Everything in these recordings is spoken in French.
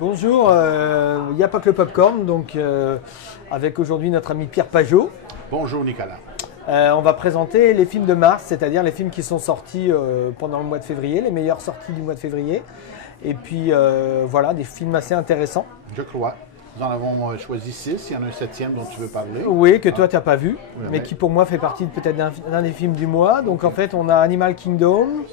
Bonjour, il n'y a pas que le popcorn, donc avec aujourd'hui notre ami Pierre Pajot. Bonjour Nicolas. On va présenter les films de mars, c'est-à-dire les films qui sont sortis pendant le mois de février, les meilleures sorties du mois de février. Et puis voilà, des films assez intéressants. Je crois. Nous en avons choisi 6. Il y en a un 7e dont tu veux parler. Oui, que toi tu n'as pas vu, Oui, mais qui pour moi fait partie peut-être d'un des films du mois. Donc en fait, on a Animal Kingdom,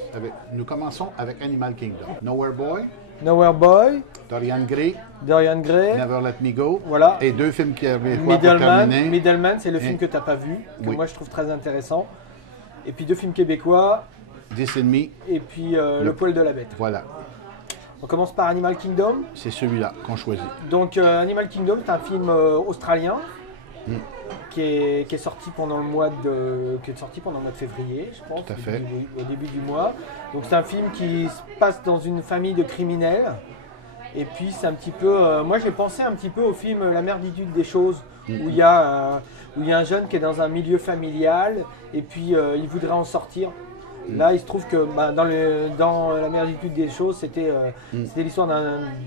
Nous commençons avec Animal Kingdom. Nowhere Boy, Nowhere Boy, Dorian Gray, Dorian Gray, Never Let Me Go. voilà. Et 2 films qui avaient quoi pour terminer. Middleman, c'est le film Et- que tu n'as pas vu, que Oui. moi je trouve très intéressant. Et puis 2 films québécois, This and Me. et puis Le poil de la bête. Voilà. On commence par Animal Kingdom. C'est celui-là qu'on choisit. Donc Animal Kingdom, c'est un film australien qui est sorti pendant le mois de février, je pense, Tout à fait. au début du mois. Donc c'est un film qui se passe dans une famille de criminels. Et puis c'est un petit peu, moi j'ai pensé un petit peu au film La merditude des choses, où il y a un jeune qui est dans un milieu familial et puis il voudrait en sortir. Là, il se trouve que dans La merditude des choses, c'était l'histoire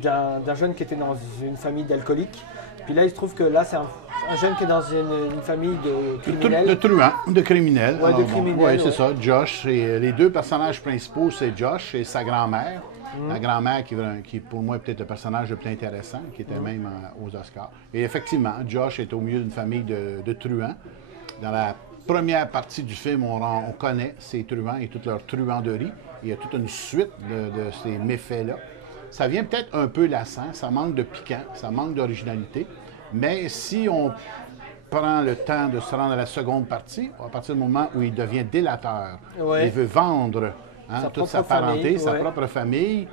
d'un jeune qui était dans une famille d'alcooliques. Puis là, il se trouve que là, c'est un jeune qui est dans une famille de criminels. De truands, de criminels. Ouais, de criminels, c'est ouais. ça. Josh. Et les 2 personnages principaux, c'est Josh et sa grand-mère. La grand-mère qui, pour moi, est peut-être le personnage le plus intéressant, qui était même aux Oscars. Et effectivement, Josh est au milieu d'une famille de truands. Dans la première partie du film, on connaît ces truands et toute leur truanderie. Il y a toute une suite de ces méfaits-là. Ça vient peut-être un peu lassant, ça manque de piquant, ça manque d'originalité. Mais si on prend le temps de se rendre à la seconde partie, à partir du moment où il devient délateur, Ouais. il veut vendre toute sa propre parenté, famille, sa ouais. propre famille.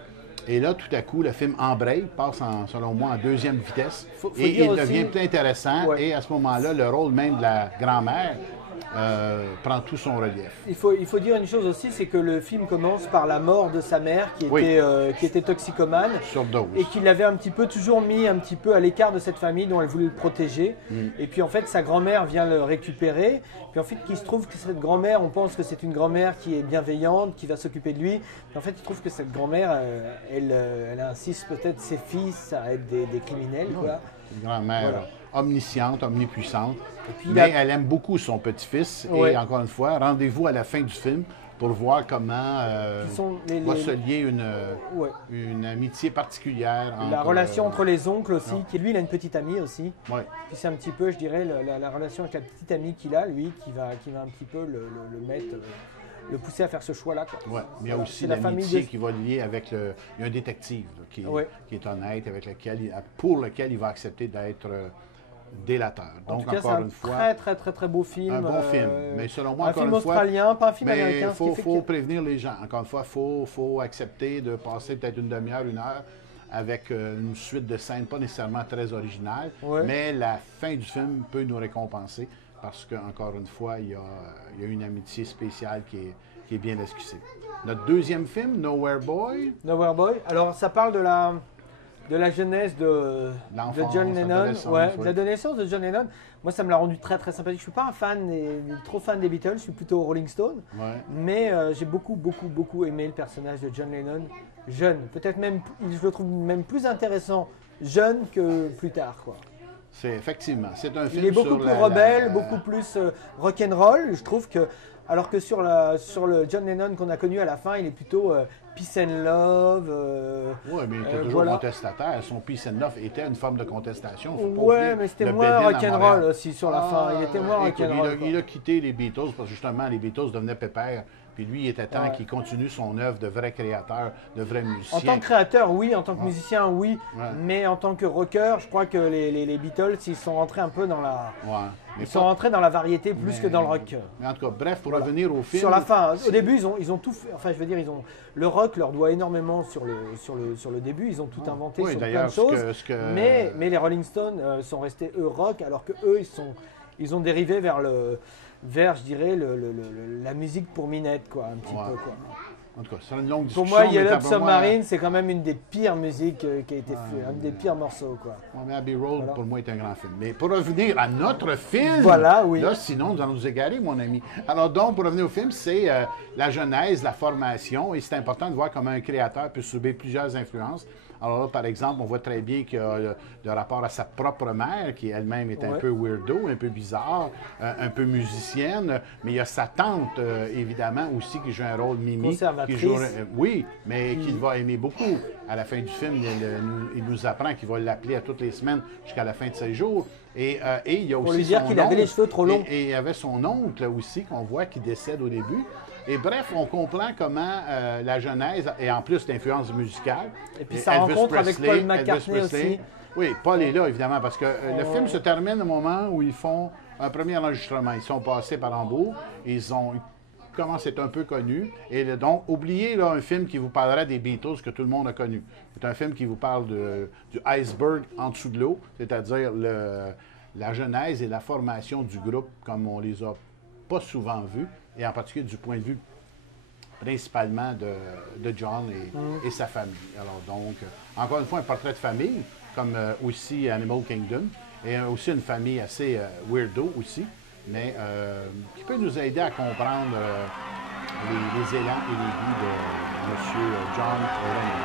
Et là, tout à coup, le film embraye, passe, selon moi, en deuxième vitesse. Faut Et dire il aussi- devient plus intéressant. Ouais. Et à ce moment-là, le rôle même de la grand-mère prend tout son relief. Il faut dire une chose aussi, c'est que le film commence par la mort de sa mère Oui. qui était toxicomane. Surdose. Et qui l'avait un petit peu toujours mis un petit peu à l'écart de cette famille dont elle voulait le protéger. Et puis en fait, sa grand-mère vient le récupérer. Puis en fait, il se trouve que cette grand-mère, on pense que c'est une grand-mère qui est bienveillante, qui va s'occuper de lui. Mais en fait, il trouve que cette grand-mère, elle insiste peut-être ses fils à être des criminels, quoi. Une grand-mère Voilà. omnisciente, omnipuissante. puis, Mais elle aime beaucoup son petit-fils. Ouais. Et encore une fois, rendez-vous à la fin du film pour voir comment Qui sont va se lier Ouais. une amitié particulière. La relation entre les oncles aussi, non. qui lui, il a une petite amie aussi. Ouais. Puis c'est un petit peu, je dirais, la relation avec la petite amie qu'il a, lui, qui va un petit peu le mettre, le pousser à faire ce choix-là, quoi. Ouais. Mais il y a Voilà. aussi C'est la famille l'amitié de- qui va lier avec il y a un détective là, Ouais. qui est honnête, pour lequel il va accepter d'être délateur. En Donc, tout cas, c'est encore un une fois, très très très très beau film. un bon film. Mais selon moi, un encore film une fois, australien, pas un film mais américain. il ce qui fait faut que- prévenir les gens. Encore une fois, il faut accepter de passer peut-être une demi-heure, une heure avec une suite de scènes pas nécessairement très originales, Ouais. mais la fin du film peut nous récompenser parce qu'encore une fois, il y a une amitié spéciale qui est bien esquissée. Notre deuxième film, Nowhere Boy, Nowhere Boy. Alors, ça parle de la jeunesse de L'enfance, John Lennon, l'adolescence, ouais, oui. de l'adolescence de John Lennon. Moi, ça me l'a rendu très très sympathique. Je suis pas un fan, trop fan des Beatles. Je suis plutôt Rolling Stone. ouais. Mais j'ai beaucoup aimé le personnage de John Lennon, jeune. Peut-être même, je le trouve même plus intéressant jeune que plus tard, quoi. C'est effectivement, c'est un film Il est beaucoup sur plus rebelle, beaucoup plus rock'n'roll. Je trouve que, alors que sur le John Lennon qu'on a connu à la fin, il est plutôt peace and love. Oui, mais il était toujours voilà. contestataire. Son Peace and Love était une forme de contestation. Faut pas Ouais, oublier mais c'était le moins Bédine à rock'n'roll Montréal. aussi sur la fin. Il était moins Écoute, rock'n'roll. il a quitté les Beatles parce que justement, les Beatles devenaient pépères. Puis lui, il était temps Ouais. qu'il continue son œuvre de vrai créateur, de vrai musicien. En tant que créateur, oui. En tant que musicien, oui. Ouais. Mais en tant que rocker, je crois que les Beatles, ils sont rentrés un peu dans la... Ouais. Mais Ils sont pas- rentrés dans la variété plus mais- que dans le rock. Mais en tout cas, bref, pour Voilà. revenir au film. Sur la fin, au début, ils ont tout fait. Enfin, je veux dire, le rock leur doit énormément sur le début. Ils ont tout inventé Oui, sur plein de d'ailleurs, choses. ce que- Mais les Rolling Stones sont restés eux rock, alors que eux, ils ont dérivé vers je dirais, la musique pour minette, quoi, un petit Ouais. peu, quoi. En tout cas, c'est une longue Pour discussion. moi, Yellow Submarine, c'est quand même une des pires musiques qui a été faite, un des pires morceaux, quoi. Ouais, mais Abbey Road, pour moi, est un grand film. Mais pour revenir à notre film, voilà, oui. Là, sinon, nous allons nous égarer, mon ami. Alors donc, pour revenir au film, c'est la genèse, la formation, et c'est important de voir comment un créateur peut subir plusieurs influences. Alors là, par exemple, on voit très bien qu'il y a le rapport à sa propre mère, qui elle-même est un peu weirdo, un peu bizarre, un peu musicienne, mais il y a sa tante, évidemment, aussi, qui joue un rôle Mimi. Qui joue, oui, mais qu'il va aimer beaucoup. À la fin du film, il nous apprend qu'il va l'appeler à toutes les semaines jusqu'à la fin de ses jours. Et il y a aussi pour lui dire qu'il avait les cheveux trop longs. Et il y avait son oncle aussi, qu'on voit, qui décède au début. Et bref, on comprend comment la genèse, et en plus l'influence musicale. Et puis sa rencontre avec Paul McCartney aussi. Oui, Paul est là, évidemment, parce que le film se termine au moment où ils font un premier enregistrement. Ils sont passés par Hambourg, ils commencent à être un peu connus. Et donc, oubliez là, un film qui vous parlera des Beatles que tout le monde a connu. C'est un film qui vous parle du iceberg en dessous de l'eau, c'est-à-dire la genèse et la formation du groupe comme on les a pas souvent vus, et en particulier du point de vue principalement de John et sa famille. Alors donc, encore une fois, un portrait de famille, comme aussi Animal Kingdom, et aussi une famille assez weirdo aussi, mais qui peut nous aider à comprendre les élans et les vies de M. John Lennon.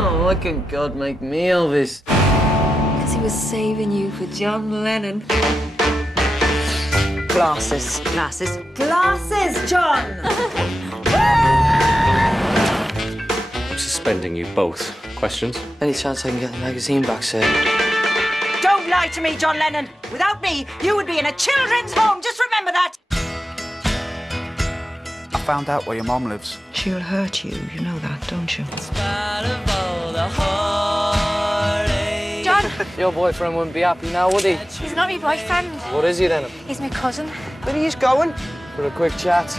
Oh, why couldn't God make me Elvis? Because he was saving you for John Lennon. Glasses. Glasses. Glasses, John! I'm suspending you both. Questions? Any chance I can get the magazine back, sir? Don't lie to me, John Lennon. Without me, you would be in a children's home. Just remember that. I found out where your mom lives. She'll hurt you, you know that, don't you? John, Your boyfriend wouldn't be happy now, would he? he's not my boyfriend. What is he then? He's my cousin. But he's going for a quick chat.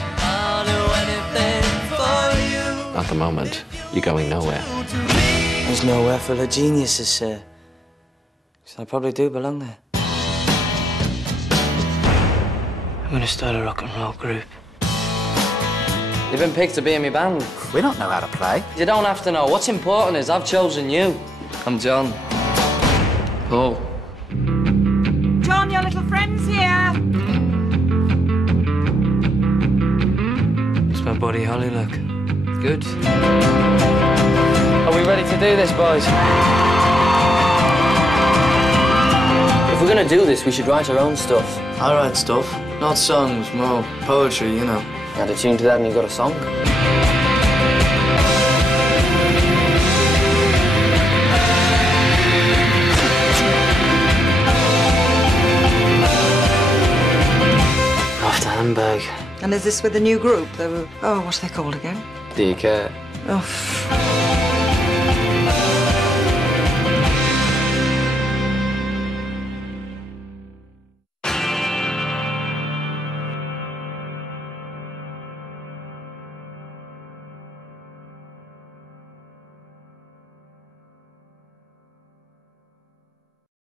At the moment, you're going nowhere. There's nowhere for the geniuses, sir. So I probably do belong there. I'm gonna start a rock and roll group. You've been picked to be in my band. We don't know how to play. You don't have to know. What's important is I've chosen you. I'm John. Oh. John, your little friend's here. It's my buddy Holly, look. Good. Are we ready to do this, boys? If we're gonna do this, we should write our own stuff. I write stuff. Not songs, more poetry, you know. Add a tune to that and you've got a song. Off to Hamburg. And is this with the new group? Oh, what are they called again? Do you care? Oh.